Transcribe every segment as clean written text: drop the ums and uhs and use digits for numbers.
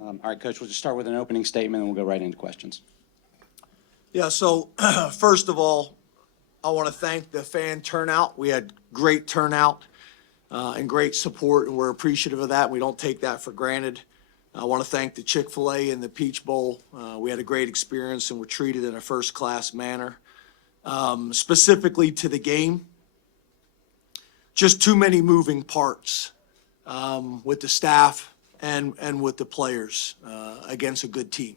All right, Coach, we'll just start with an opening statement and we'll go right into questions. Yeah, so first of all, I want to thank the fan turnout. We had great turnout and great support, and we're appreciative of that. We don't take that for granted. I want to thank the Chick-fil-A and the Peach Bowl. We had a great experience and were treated in a first-class manner. Specifically to the game, just too many moving parts with the staff and with the players against a good team.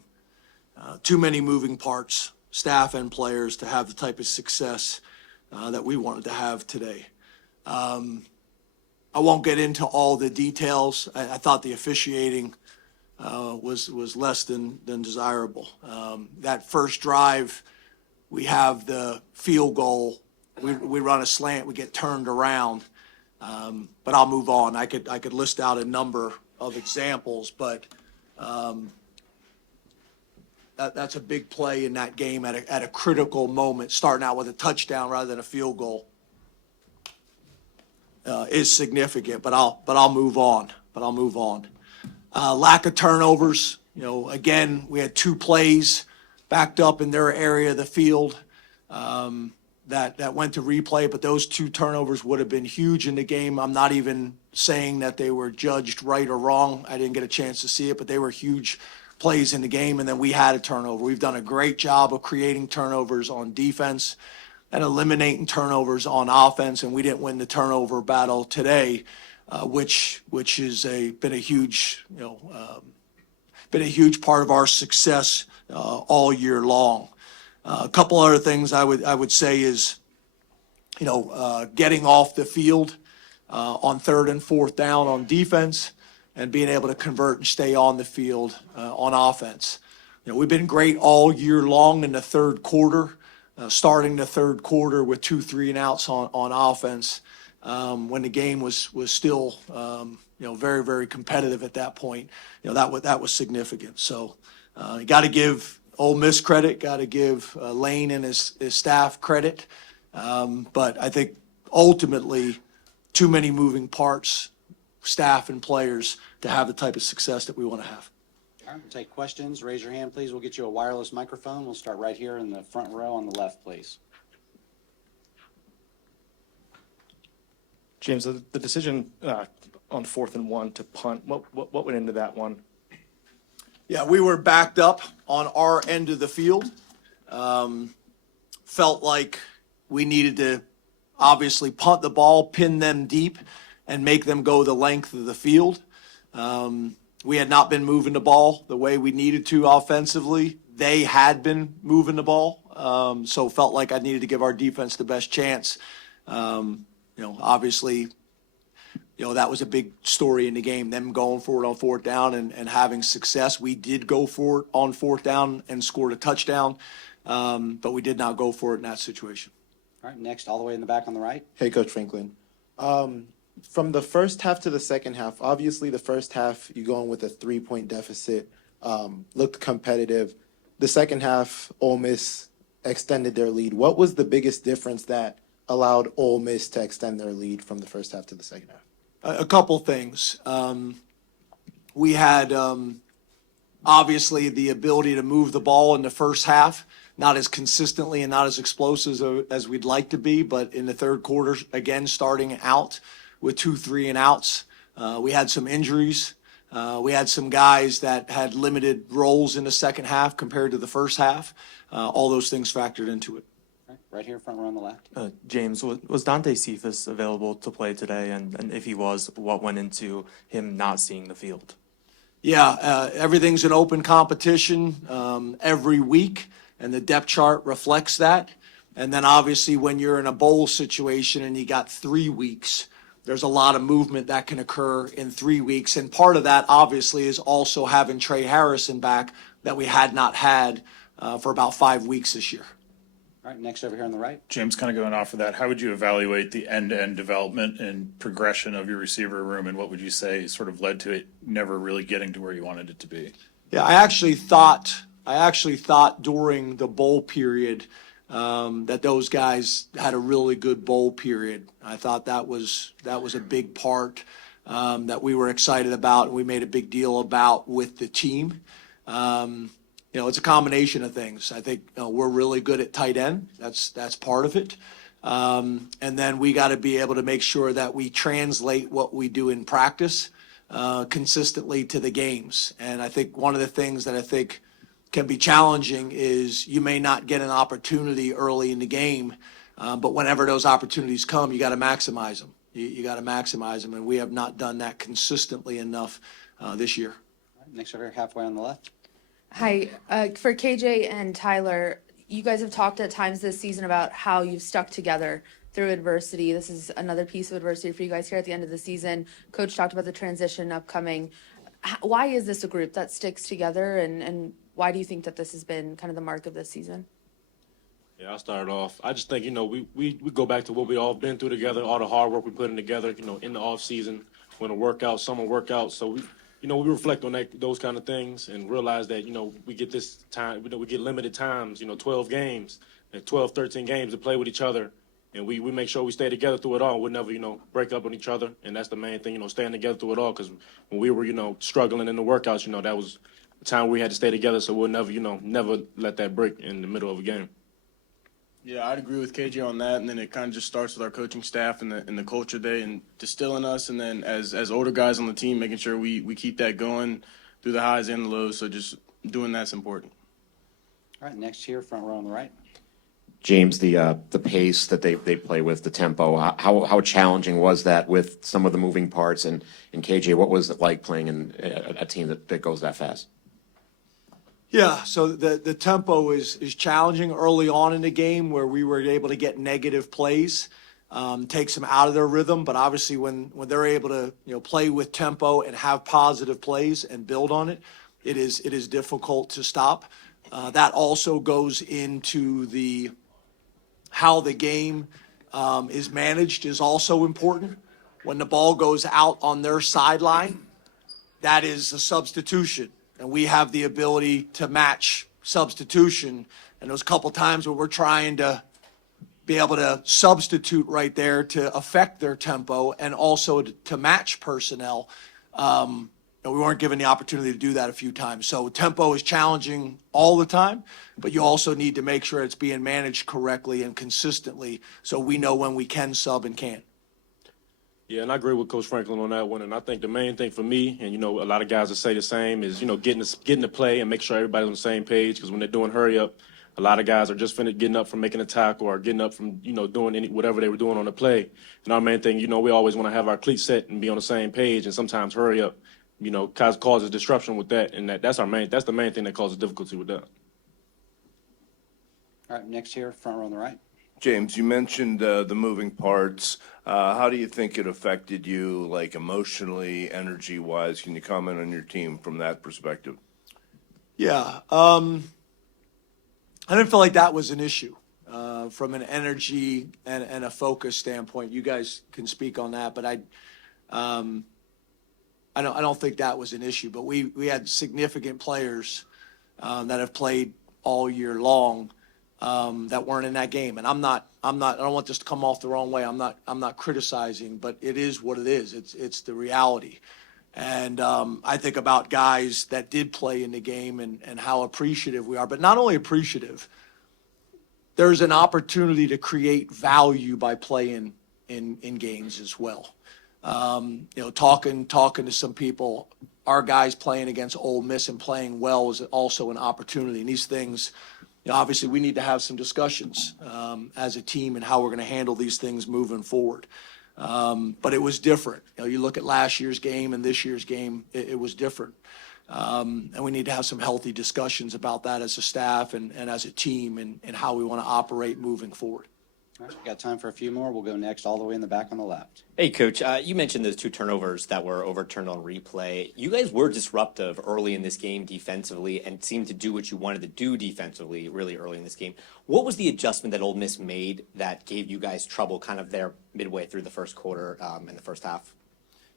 Too many moving parts, staff and players, to have the type of success that we wanted to have today. I won't get into all the details. I thought the officiating was less than desirable. That first drive, we have the field goal. We run a slant, we get turned around. But I'll move on. I could list out a number of examples, but that's a big play in that game at a critical moment, starting out with a touchdown rather than a field goal. Is significant, but I'll move on. Lack of turnovers. Again, we had 2 plays backed up in their area of the field that went to replay, but those 2 turnovers would have been huge in the game. I'm not even saying that they were judged right or wrong. I didn't get a chance to see it, but they were huge plays in the game, and then we had a turnover. We've done a great job of creating turnovers on defense and eliminating turnovers on offense, and we didn't win the turnover battle today, which has been a huge part of our success all year long. A couple other things I would say is, getting off the field on 3rd and 4th down on defense and being able to convert and stay on the field on offense. We've been great all year long in the third quarter. Starting the third quarter with 2 3-and-outs on offense when the game was still very, very competitive at that point. That was significant. So you got to give Ole Miss credit, got to give Lane and his staff credit. But I think ultimately too many moving parts, staff and players, to have the type of success that we want to have. All right, we'll take questions. Raise your hand, please. We'll get you a wireless microphone. We'll start right here in the front row on the left, please. James, the decision on 4th and 1 to punt, what went into that one? Yeah, we were backed up on our end of the field. Felt like we needed to obviously punt the ball, pin them deep, and make them go the length of the field. We had not been moving the ball the way we needed to offensively. They had been moving the ball, so felt like I needed to give our defense the best chance. Obviously, that was a big story in the game, them going for it on 4th down and having success. We did go for it on 4th down and scored a touchdown, but we did not go for it in that situation. All right, next, all the way in the back on the right. Hey, Coach Franklin. From the first half to the second half, obviously the first half, you're going with a 3-point deficit, looked competitive. The second half, Ole Miss extended their lead. What was the biggest difference that allowed Ole Miss to extend their lead from the first half to the second half? A couple things. We had obviously the ability to move the ball in the first half, not as consistently and not as explosive as we'd like to be, but in the third quarter, again, starting out with 2 3-and-outs. We had some injuries. We had some guys that had limited roles in the second half compared to the first half. All those things factored into it. Right here, front row on the left. James, was Dante Cephas available to play today? And if he was, what went into him not seeing the field? Yeah, everything's an open competition every week, and the depth chart reflects that. And then obviously when you're in a bowl situation and you got 3 weeks, there's a lot of movement that can occur in 3 weeks. And part of that obviously is also having Trey Harrison back that we had not had for about 5 weeks this year. All right, next over here on the right. James, kind of going off of that, how would you evaluate the end-to-end development and progression of your receiver room, and what would you say sort of led to it never really getting to where you wanted it to be? Yeah, I actually thought during the bowl period that those guys had a really good bowl period. I thought that was a big part that we were excited about and we made a big deal about with the team. It's a combination of things. I think we're really good at tight end. That's part of it. And then we got to be able to make sure that we translate what we do in practice consistently to the games. And I think one of the things that I think can be challenging is you may not get an opportunity early in the game, but whenever those opportunities come, you got to maximize them. You got to maximize them, and we have not done that consistently enough this year. Next over here, halfway on the left. Hi, for KJ and Tyler, you guys have talked at times this season about how you've stuck together through adversity. This is another piece of adversity for you guys here at the end of the season. Coach talked about the transition upcoming. Why is this a group that sticks together, and why do you think that this has been kind of the mark of this season? Yeah, I'll start off. I just think, we go back to what we all been through together, all the hard work we put in together, in the off season, winter workouts, summer workouts. So we reflect on those kind of things and realize that, we get this time, we get limited times, 12 games and 12, 13 games to play with each other. And we make sure we stay together through it all. We'll never, break up on each other. And that's the main thing, staying together through it all. Because when we were, struggling in the workouts, that was the time we had to stay together. So we'll never, never let that break in the middle of a game. Yeah, I'd agree with KJ on that, and then it kind of just starts with our coaching staff and the culture day and distilling us, and then as older guys on the team, making sure we keep that going through the highs and the lows. So just doing that's important. All right, next here, front row on the right. James, the pace that they play with, the tempo, how challenging was that with some of the moving parts? And KJ, what was it like playing in a team that goes that fast? Yeah, so the tempo is challenging early on in the game where we were able to get negative plays, takes them out of their rhythm. But obviously when they're able to play with tempo and have positive plays and build on it, it is difficult to stop. That also goes into how the game is managed is also important. When the ball goes out on their sideline, that is a substitution. And we have the ability to match substitution. And those couple times where we're trying to be able to substitute right there to affect their tempo and also to match personnel, we weren't given the opportunity to do that a few times. So tempo is challenging all the time, but you also need to make sure it's being managed correctly and consistently so we know when we can sub and can't. Yeah, and I agree with Coach Franklin on that one. And I think the main thing for me, and a lot of guys that say the same, is getting to play and make sure everybody's on the same page. Because when they're doing hurry up, a lot of guys are just getting up from making a tackle or getting up from doing whatever they were doing on the play. And our main thing, we always want to have our cleats set and be on the same page. And sometimes hurry up, causes disruption with that. And that's the main thing that causes difficulty with that. All right, next here, front row on the right. James, you mentioned the moving parts. How do you think it affected you, like emotionally, energy-wise? Can you comment on your team from that perspective? Yeah, I didn't feel like that was an issue from an energy and a focus standpoint. You guys can speak on that, but I don't think that was an issue. But we had significant players that have played all year long that weren't in that game. And I don't want this to come off the wrong way. I'm not criticizing, but it is what it is. It's the reality. And I think about guys that did play in the game and how appreciative we are, but not only appreciative, there's an opportunity to create value by playing in games as well. Talking to some people, our guys playing against Ole Miss and playing well is also an opportunity. And these things, obviously we need to have some discussions as a team and how we're going to handle these things moving forward. But it was different. You look at last year's game and this year's game, it was different. And we need to have some healthy discussions about that as a staff and as a team and how we want to operate moving forward. All right, we got time for a few more. We'll go next all the way in the back on the left. Hey, Coach, you mentioned those 2 turnovers that were overturned on replay. You guys were disruptive early in this game defensively and seemed to do what you wanted to do defensively really early in this game. What was the adjustment that Ole Miss made that gave you guys trouble kind of there midway through the first quarter in the first half?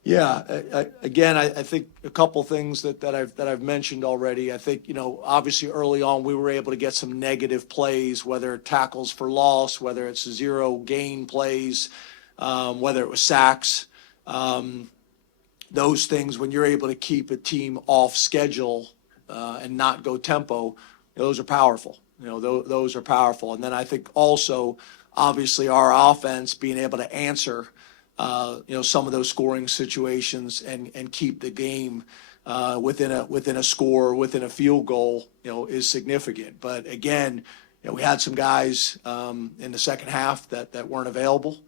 Yeah, I think a couple things that I've mentioned already. I think, obviously early on we were able to get some negative plays, whether it tackles for loss, whether it's 0 gain plays, whether it was sacks. those things, when you're able to keep a team off schedule and not go tempo, those are powerful. Those are powerful. And then I think also, obviously, our offense being able to answer, some of those scoring situations and keep the game within a score, within a field goal, is significant. But again, we had some guys in the second half that weren't available.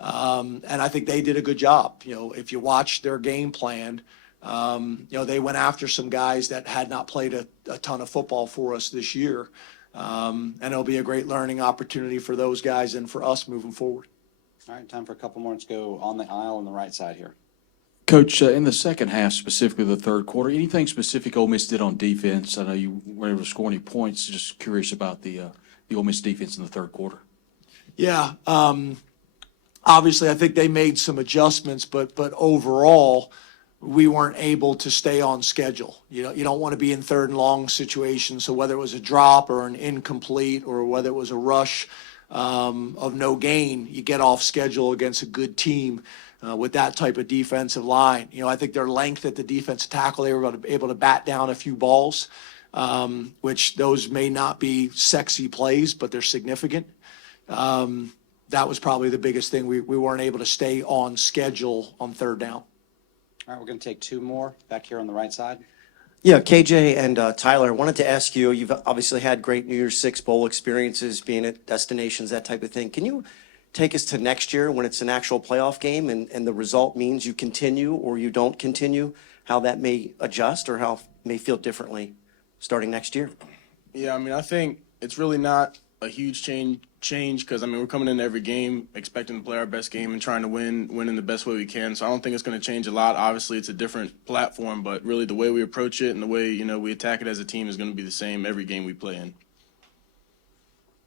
And I think they did a good job. If you watch their game plan, they went after some guys that had not played a ton of football for us this year. And it'll be a great learning opportunity for those guys and for us moving forward. All right, time for a couple more. Let's go on the aisle on the right side here. Coach, in the second half, specifically the third quarter, anything specific Ole Miss did on defense? I know you were able to score any points. Just curious about the Ole Miss defense in the third quarter. Yeah. Obviously, I think they made some adjustments, but overall, we weren't able to stay on schedule. You don't want to be in third and long situations. So whether it was a drop or an incomplete or whether it was a rush of no gain, you get off schedule against a good team with that type of defensive line. I think their length at the defensive tackle, they were able to bat down a few balls, which those may not be sexy plays, but they're significant. That was probably the biggest thing. We weren't able to stay on schedule on third down. All right, we're going to take two more back here on the right side. Yeah, KJ and Tyler, I wanted to ask you, you've obviously had great New Year's Six Bowl experiences, being at destinations, that type of thing. Can you take us to next year when it's an actual playoff game and the result means you continue or you don't continue, how that may adjust or how it may feel differently starting next year? Yeah, I think it's really not a huge change because we're coming into every game expecting to play our best game and trying to win in the best way we can. So I don't think it's going to change a lot. Obviously, it's a different platform, but really the way we approach it and the way we attack it as a team is going to be the same every game we play in.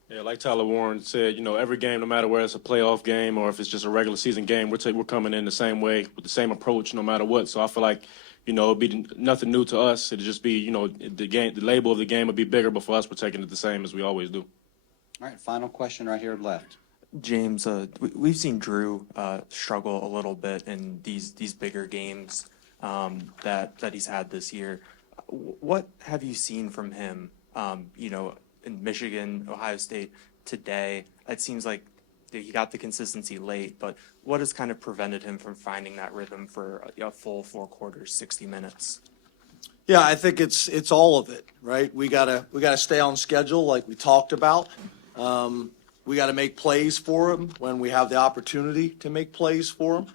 Yeah, like Tyler Warren said, every game, no matter whether it's a playoff game or if it's just a regular season game, we're coming in the same way with the same approach, no matter what. So I feel like it'll be nothing new to us. It'll just be the label of the game will be bigger, but for us, we're taking it the same as we always do. All right, final question right here left. James, we've seen Drew struggle a little bit in these bigger games that he's had this year. What have you seen from him, in Michigan, Ohio State today? It seems like he got the consistency late, but what has kind of prevented him from finding that rhythm for a full 4 quarters, 60 minutes? Yeah, I think it's all of it, right? We gotta stay on schedule like we talked about. We got to make plays for him when we have the opportunity to make plays for him.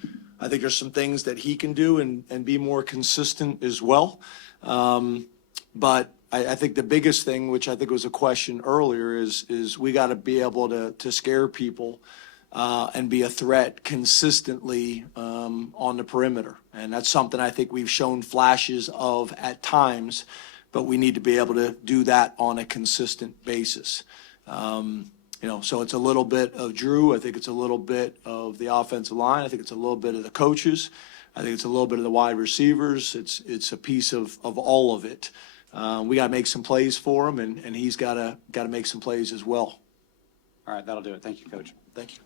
I think there's some things that he can do and be more consistent as well. But I think the biggest thing, which I think was a question earlier, is we got to be able to scare people and be a threat consistently on the perimeter. And that's something I think we've shown flashes of at times, but we need to be able to do that on a consistent basis. So it's a little bit of Drew. I think it's a little bit of the offensive line. I think it's a little bit of the coaches. I think it's a little bit of the wide receivers. It's a piece of all of it. We got to make some plays for him, and he's got to make some plays as well. All right, that'll do it. Thank you, Coach. Thank you.